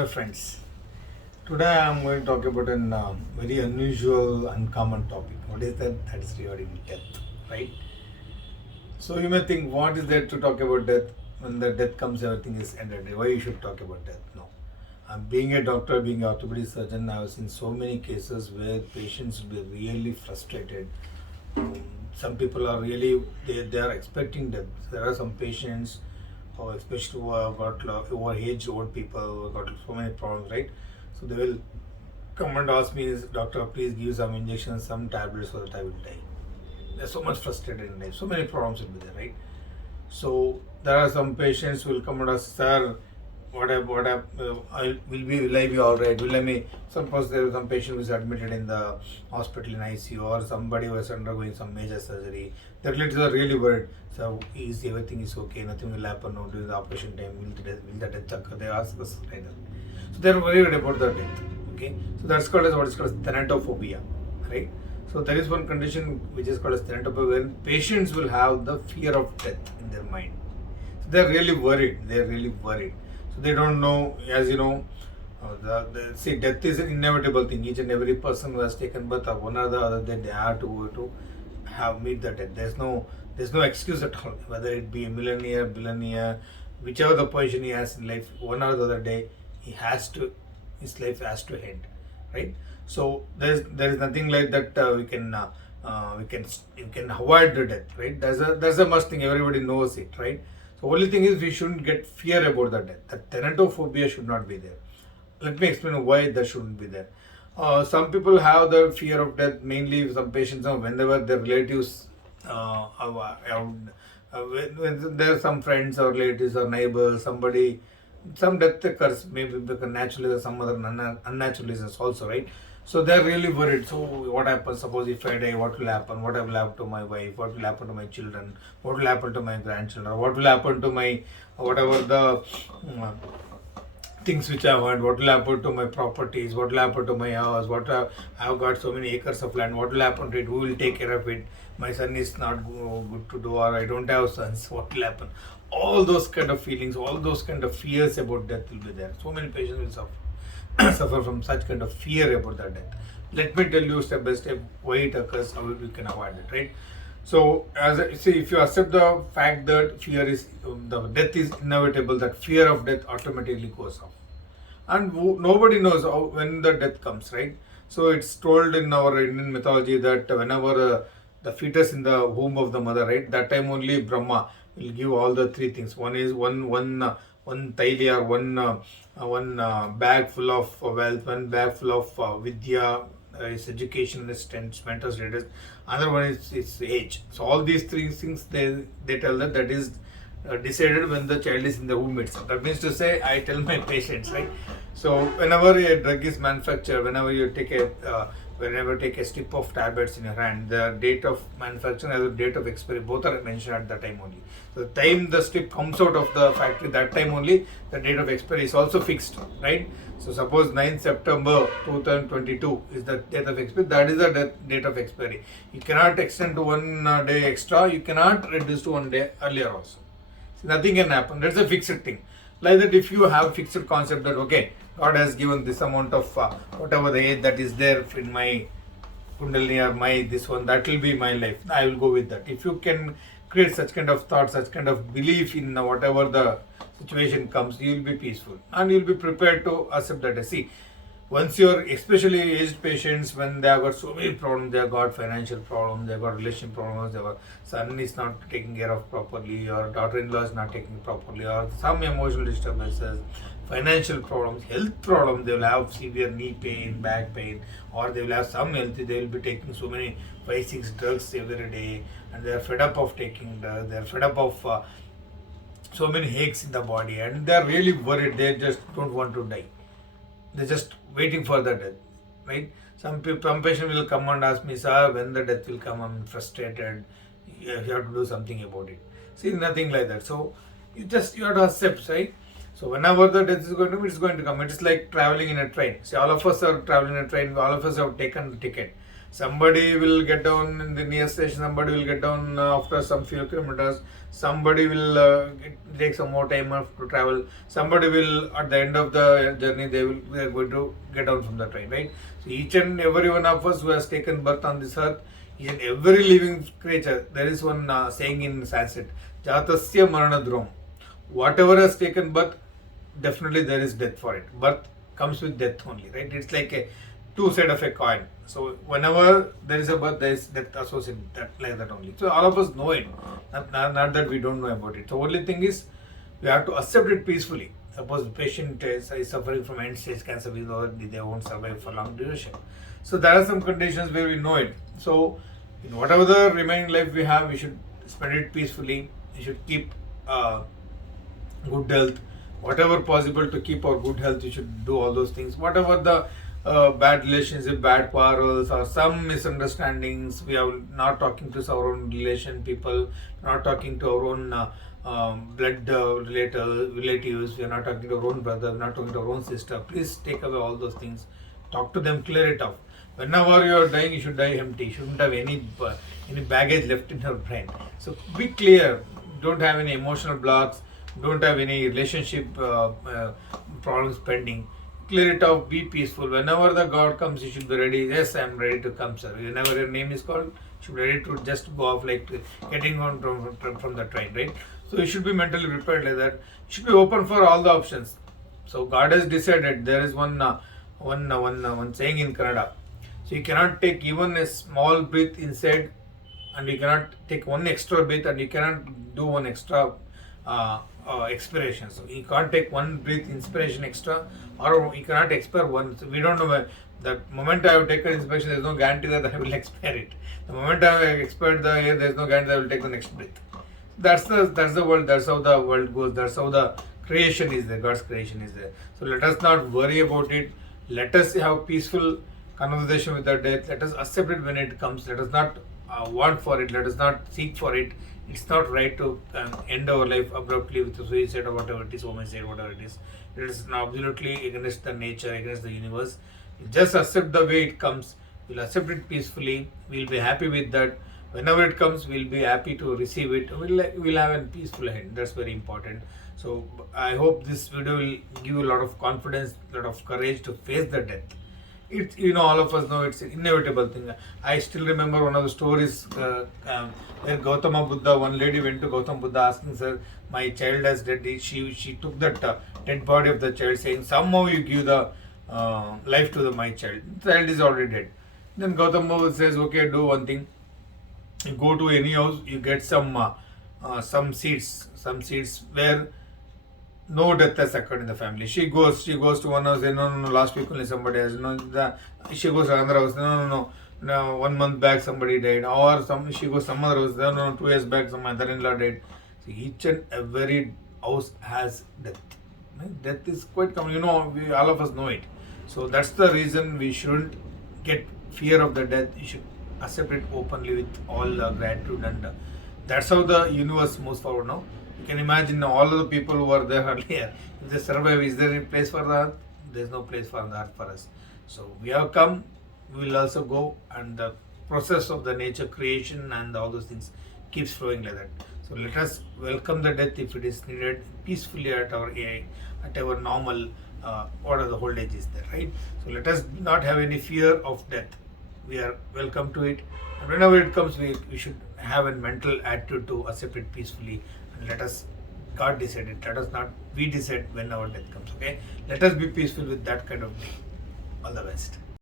Dear friends, today I am going to talk about a very unusual, uncommon topic. What is that? That is regarding death, right? So you may think, what is there to talk about death? When the death comes, everything is ended. Why you should talk about death? No. Being a doctor, being an orthopedic surgeon, I have seen so many cases where patients will be really frustrated. Some people are really they are expecting death. There are some patients, especially who have got overaged old people who have got so many problems, right? So they will come and ask me, doctor, please give some injections, some tablets so that I will die. They're so much frustrated in life. So many problems will be there, right? So there are some patients who will come and ask, sir, will I be all right? Will I be? Suppose there is some patient who is admitted in the hospital in ICU, or somebody who is undergoing some major surgery. The relatives are really worried. So is everything is okay? Nothing will happen now during the operation time. Will the death occur? They ask us like that. So they are worried about the death. Okay. So that's called as what is called as thanatophobia, right? So there is one condition which is called as thanatophobia, where patients will have the fear of death in their mind. So they're really worried. They're really worried. So they don't know, as you know, see, death is an inevitable thing. Each and every person who has taken birth, one or the other day, they have to go to have meet the death. There's no excuse at all. Whether it be a millionaire, billionaire, whichever the position he has in life, one or the other day, his life has to end, right? So there is nothing like that we can avoid the death, right? There's a must thing. Everybody knows it, right? So only thing is we shouldn't get fear about the death. The thanatophobia should not be there. Let me explain why that shouldn't be there. Some people have the fear of death. Mainly, some patients, whenever their relatives, when there are some friends or relatives or neighbors, some death occurs, maybe because naturally or some other unnatural reasons also, right? So they're really worried. So what happens? Suppose if I die, what will happen? What will happen to my wife? What will happen to my children? What will happen to my grandchildren? What will happen to my whatever the things which I want? What will happen to my properties? What will happen to my house? I've got so many acres of land. What will happen to it? Who will take care of it? My son is not good to do, or I don't have sons. What will happen? All those kind of feelings, all those kind of fears about death will be there. So many patients will suffer from such kind of fear about the death. Let me tell you step by step why it occurs, how we can avoid it, right? So, as I see, if you accept the fact that the death is inevitable, that fear of death automatically goes off, and nobody knows when the death comes, right? So it's told in our Indian mythology that whenever the fetus in the womb of the mother, right, that time only Brahma will give all the three things. One is one taili, or one bag full of wealth, one bag full of vidya, is education, is strength, mental status. Other one is age. So all these three things they tell that is decided when the child is in the womb itself. That means to say, I tell my patients, right? So whenever a drug is manufactured, whenever take a strip of tablets in your hand, the date of manufacture and the date of expiry both are mentioned at that time only. So the time the strip comes out of the factory, that time only the date of expiry is also fixed, right? So suppose 9th September 2022 is the date of expiry. That is the date of expiry. You cannot extend to one day extra. You cannot reduce to one day earlier also. So nothing can happen. That's a fixed thing. Like that, if you have a fixed concept that okay, God has given this amount of whatever the age that is there in my kundalini or my this one, that will be my life. I will go with that. If you can create such kind of thought, such kind of belief in whatever the situation comes, you will be peaceful and you will be prepared to accept that. See, once you're, especially aged patients, when they have got so many problems, they have got financial problems, they have got relationship problems, their son is not taken care of properly, or daughter-in-law is not taken properly, or some emotional disturbances, financial problems, health problems, they will have severe knee pain, back pain, or they will have some health, they will be taking so many 5-6 drugs every day, and they are fed up of taking drugs, they are fed up of so many aches in the body, and they are really worried, they just don't want to die. They're just waiting for the death, right? Some patient will come and ask me, sir, when the death will come, I'm frustrated. You have to do something about it. See, nothing like that. So you have to accept, right? So whenever the death is going to come, it's going to come. It is like traveling in a train. See, all of us are traveling in a train. All of us have taken the ticket. Somebody will get down in the near station, somebody will get down after some few kilometers, somebody will take some more time off to travel, somebody will at the end of the journey they are going to get down from the train, right? So each and every one of us who has taken birth on this earth, each and every living creature, there is one saying in Sanskrit, Jatasya Maranadrom. Whatever has taken birth, definitely there is death for it. Birth comes with death only, right? It's like a two side of a coin. So whenever there is a birth, there is death associated with that, like that only. So all of us know it, not that we don't know about it. So only thing is we have to accept it peacefully. Suppose the patient is suffering from end stage cancer, we know they won't survive for long duration. So there are some conditions where we know it. So in whatever the remaining life we have, we should spend it peacefully. We should keep good health, whatever possible to keep our good health. We should do all those things. Whatever the bad relationship, bad quarrels, or some misunderstandings, we are not talking to our own people, not talking to our own blood relatives, we are not talking to our own brother, we are not talking to our own sister. Please take away all those things. Talk to them, clear it off. Whenever you are dying, you should die empty. You shouldn't have any baggage left in your brain. So be clear. Don't have any emotional blocks. Don't have any relationship problems pending. Clear it off. Be peaceful. Whenever the God comes, you should be ready. Yes, I am ready to come, sir. Whenever your name is called, you should be ready to just go off like getting on from the train, right? So you should be mentally prepared like that. You should be open for all the options. So God has decided. There is one saying in Kannada. So you cannot take even a small breath inside, and you cannot take one extra breath, and you cannot do one extra expiration. So you can't take one breath inspiration extra, or you cannot expire one. So we don't know where the moment I have taken inspiration, there is no guarantee that I will expire it. The moment I have expired the air, there is no guarantee that I will take the next breath. That's the world. That's how the world goes. That's how the creation is there. God's creation is there. So let us not worry about it. Let us have peaceful conversation with our death. Let us accept it when it comes. Let us not want for it. Let us not seek for it. It's not right to end our life abruptly with suicide or whatever it is, homicide, whatever it is. It is absolutely against the nature, against the universe. Just accept the way it comes. We'll accept it peacefully. We'll be happy with that. Whenever it comes, we'll be happy to receive it. We'll have a peaceful end. That's very important. So I hope this video will give you a lot of confidence, a lot of courage to face the death. It's, all of us know it's an inevitable thing. I still remember one of the stories where Gautama Buddha, one lady went to Gautama Buddha asking, sir, my child has dead. She took that dead body of the child, saying, somehow you give the life to my child. The child is already dead. Then Gautama Buddha says, okay, do one thing. You go to any house, you get some seeds where no death has occurred in the family. She goes to one house, no, last week only somebody has, she goes to another house, no, 1 month back somebody died, or she goes some other house, no, 2 years back some mother-in-law died. So each and every house has death. Death is quite common, we all of us know it. So that's the reason we shouldn't get fear of the death. You should accept it openly with all gratitude, and that's how the universe moves forward now. You can imagine all of the people who were there earlier, if they survive, is there a place for the earth? There is no place for the earth for us. So we have come, we will also go, and the process of the nature creation and all those things keeps flowing like that. So let us welcome the death if it is needed peacefully at our normal what are the old age is there, right? So let us not have any fear of death. We are welcome to it, and whenever it comes, we should have a mental attitude to accept it peacefully, and let us God decide it. Let us not we decide when our death comes. Okay, let us be peaceful with that kind of thing. All the best.